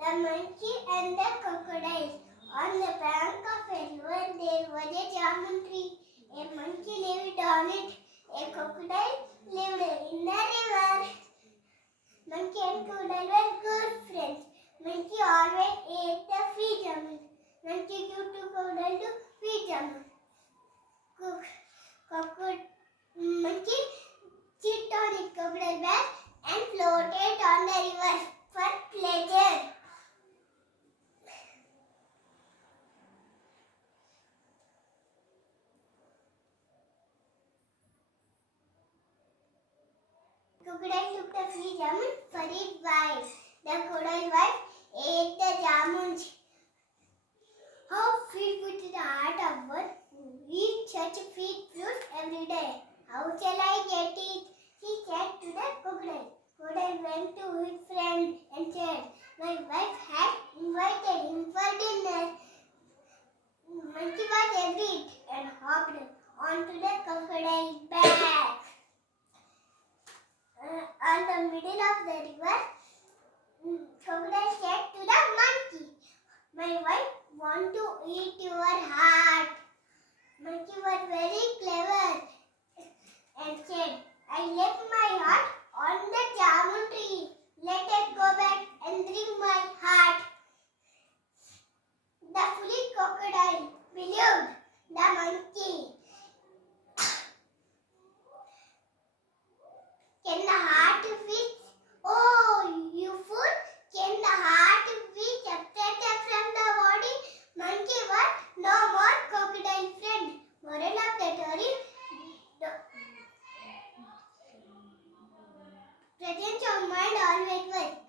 The monkey and the crocodile. On the bank of a river there was a jamun tree. A monkey lived on it. A crocodile lived in the river. Monkey and crocodile were good friends. Monkey always ate the free jamun. Monkey gave to crocodile to free jamun. Monkey sit on his crocodile back and floated on the river for pleasure. Crocodile took the free jamun for his wife. The crocodile wife ate the jamuns. How filled with the heart of one who eats such sweet fruit every day. How shall I get it? He said to the crocodile. Crocodile went to his friend and said, my wife had invited him for dinner. Monkey was agreed and hopped onto the crocodile's back. On the middle of the river, crocodile said to the monkey, my wife wants to eat your heart. Monkey was very clever and said, I left my heart on the jamun tree. Let it go back and drink my heart. The foolish crocodile believed the monkey. Can the heart fix? Oh, you fool! Can the heart be separated from the body? Monkey was no more crocodile friend. Moral of the story: presence of mind always works.